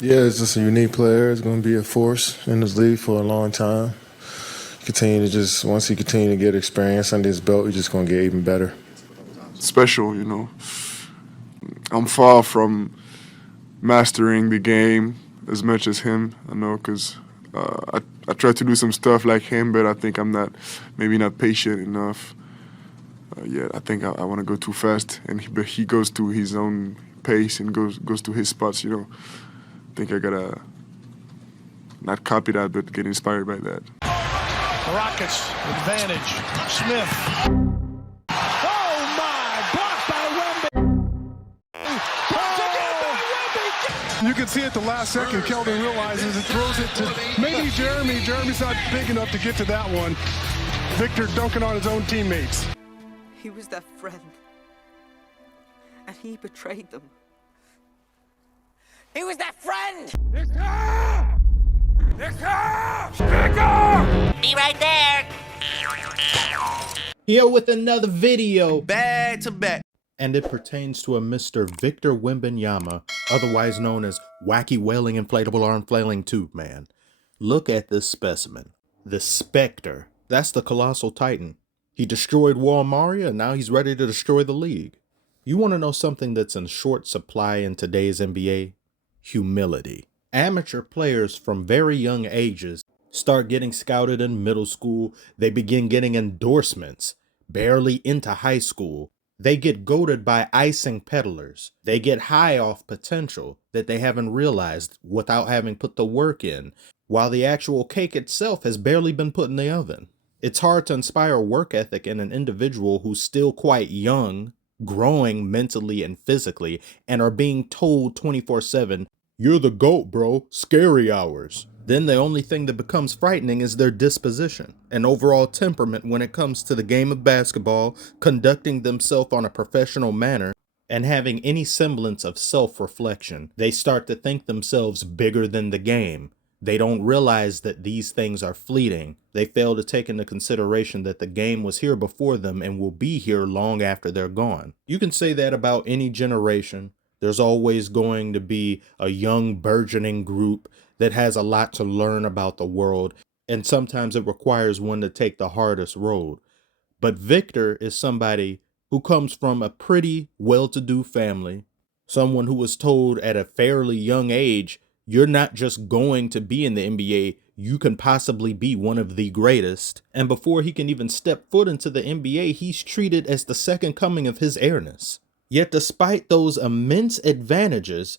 Yeah, it's just a unique player. It's going to be a force in this league for a long time. Once he continue to get experience under his belt, he's just going to get even better. Special, I'm far from mastering the game as much as him. I know because I try to do some stuff like him, but I think I'm maybe not patient enough. Yeah, I think I want to go too fast, but he goes to his own pace and goes to his spots. I think I gotta not copy that, but get inspired by that. Rockets advantage. Smith. Oh my! Blocked by Wemby. You can see at the last second, Keldon realizes it, throws it to maybe Jeremy. Jeremy's not big enough to get to that one. Victor dunking on his own teammates. He was their friend, and he betrayed them. He was their friend! Be right there. Here with another video, Back to back. and it pertains to a Mr. Victor Wembanyama, otherwise known as Wacky Wailing Inflatable Arm Flailing Tube Man. Look at this specimen. The Spectre. That's the colossal titan. He destroyed Walmaria, and now he's ready to destroy the league. You want to know something that's in short supply in today's NBA? Humility. Amateur players from very young ages start getting scouted in middle school. They begin getting endorsements barely into high school. They get goaded by icing peddlers. They get high off potential that they haven't realized without having put the work in, while the actual cake itself has barely been put in the oven. It's hard to inspire work ethic in an individual who's still quite young, growing mentally and physically, and are being told 24/7, "You're the GOAT, bro. Scary hours." Then the only thing that becomes frightening is their disposition and overall temperament when it comes to the game of basketball, conducting themselves on a professional manner, and having any semblance of self-reflection. They start to think themselves bigger than the game. They don't realize that these things are fleeting. They fail to take into consideration that the game was here before them and will be here long after they're gone. You can say that about any generation. There's always going to be a young burgeoning group that has a lot to learn about the world, and sometimes it requires one to take the hardest road. But Victor is somebody who comes from a pretty well-to-do family, someone who was told at a fairly young age, you're not just going to be in the NBA, you can possibly be one of the greatest. And before he can even step foot into the NBA, he's treated as the second coming of his airness. Yet despite those immense advantages,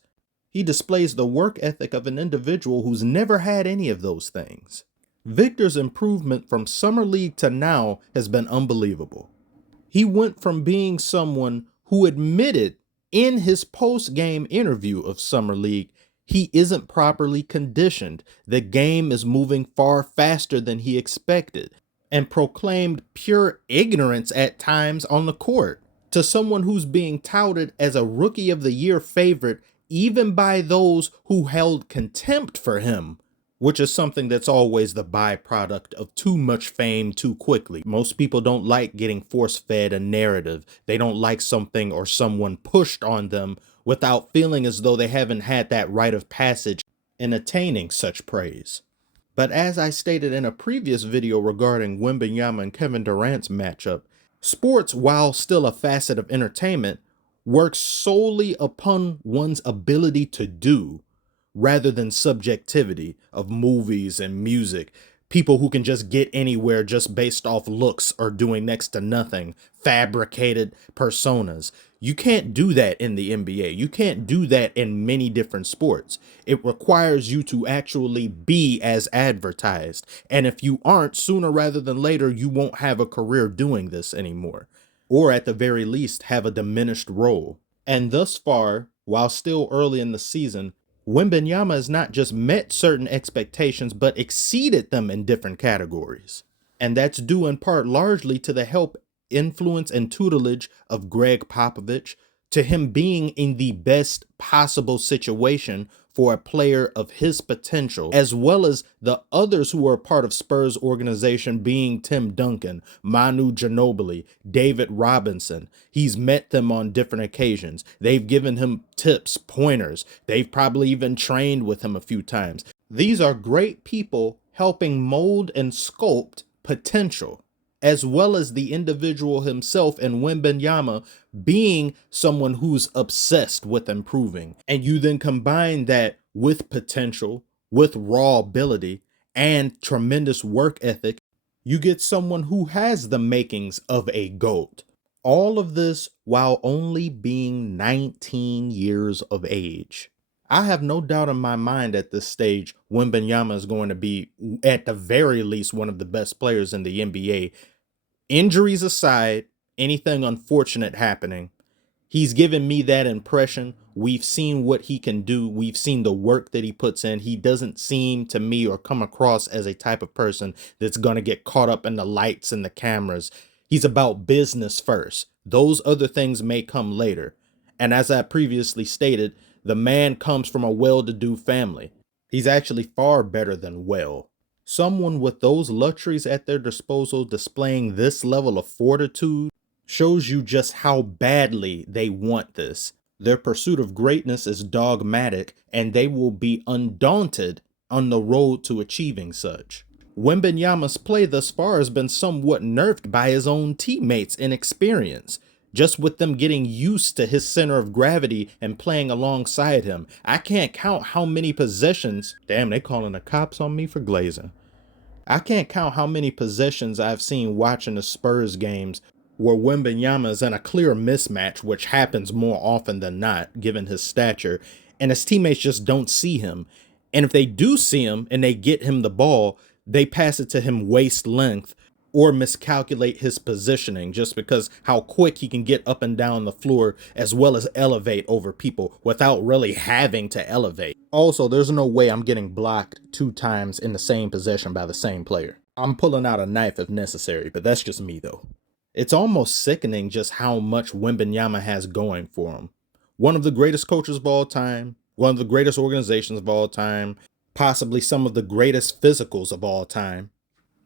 he displays the work ethic of an individual who's never had any of those things. Victor's improvement from Summer League to now has been unbelievable. He went from being someone who admitted in his post-game interview of Summer League he isn't properly conditioned, the game is moving far faster than he expected, and proclaimed pure ignorance at times on the court, to someone who's being touted as a Rookie of the Year favorite even by those who held contempt for him, which is something that's always the byproduct of too much fame too quickly. Most people don't like getting force-fed a narrative. They don't like something or someone pushed on them without feeling as though they haven't had that rite of passage in attaining such praise. But as I stated in a previous video regarding Wembanyama and Kevin Durant's matchup, sports, while still a facet of entertainment, works solely upon one's ability to do rather than subjectivity of movies and music. People who can just get anywhere just based off looks or doing next to nothing, fabricated personas. You can't do that in the NBA. You can't do that in many different sports. It requires you to actually be as advertised. And if you aren't, sooner rather than later, you won't have a career doing this anymore. Or at the very least, have a diminished role. And thus far, while still early in the season, Wembanyama has not just met certain expectations, but exceeded them in different categories. And that's due in part largely to the help, influence, and tutelage of Gregg Popovich, to him being in the best possible situation for a player of his potential, as well as the others who are part of Spurs organization being Tim Duncan, Manu Ginobili, David Robinson. He's met them on different occasions. They've given him tips, pointers. They've probably even trained with him a few times. These are great people helping mold and sculpt potential, as well as the individual himself and Wembanyama being someone who's obsessed with improving. And you then combine that with potential, with raw ability, and tremendous work ethic, you get someone who has the makings of a GOAT. All of this while only being 19 years of age. I have no doubt in my mind at this stage, Wembanyama is going to be, at the very least, one of the best players in the NBA. Injuries aside, anything unfortunate happening, he's given me that impression. We've seen what he can do. We've seen the work that he puts in. He doesn't seem to me or come across as a type of person that's going to get caught up in the lights and the cameras. He's about business first. Those other things may come later. And as I previously stated, the man comes from a well-to-do family. He's actually far better than well. Someone with those luxuries at their disposal displaying this level of fortitude shows you just how badly they want this. Their pursuit of greatness is dogmatic, and they will be undaunted on the road to achieving such. Wembanyama's play thus far has been somewhat nerfed by his own teammates' inexperience, just with them getting used to his center of gravity and playing alongside him. I can't count how many possessions, damn, they calling the cops on me for glazing. I can't count how many possessions I've seen watching the Spurs games where Wembanyama is in a clear mismatch, which happens more often than not, given his stature, and his teammates just don't see him. And if they do see him and they get him the ball, they pass it to him waist length or miscalculate his positioning just because how quick he can get up and down the floor as well as elevate over people without really having to elevate. Also, there's no way I'm getting blocked 2 times in the same possession by the same player. I'm pulling out a knife if necessary, but that's just me though. It's almost sickening just how much Wembanyama has going for him. One of the greatest coaches of all time, one of the greatest organizations of all time, possibly some of the greatest physicals of all time.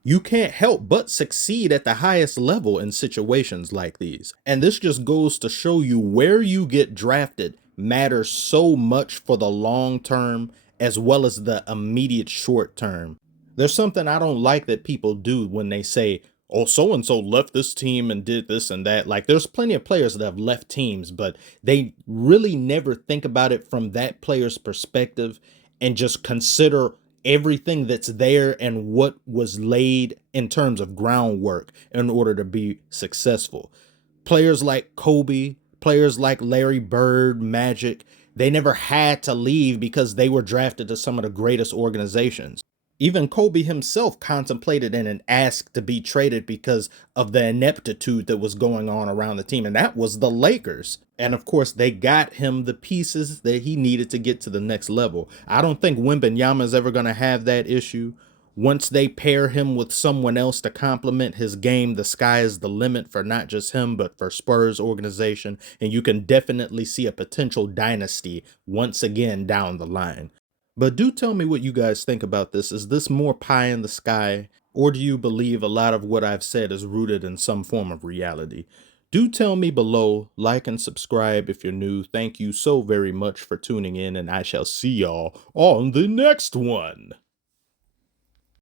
You can't help but succeed at the highest level in situations like these. And this just goes to show you where you get drafted matters so much for the long term as well as the immediate short term. There's something I don't like that people do when they say, oh, so-and-so left this team and did this and that. Like, there's plenty of players that have left teams, but they really never think about it from that player's perspective and just consider everything that's there and what was laid in terms of groundwork in order to be successful. Players like Kobe, players like Larry Bird, Magic, they never had to leave because they were drafted to some of the greatest organizations. Even Kobe himself contemplated and asked to be traded because of the ineptitude that was going on around the team, and that was the Lakers. And of course, they got him the pieces that he needed to get to the next level. I don't think Wembanyama is ever going to have that issue. Once they pair him with someone else to complement his game, the sky is the limit for not just him, but for Spurs organization. And you can definitely see a potential dynasty once again down the line. But do tell me what you guys think about this. Is this more pie in the sky, or do you believe a lot of what I've said is rooted in some form of reality? Do tell me below, like and subscribe if you're new. Thank you so very much for tuning in, and I shall see y'all on the next one.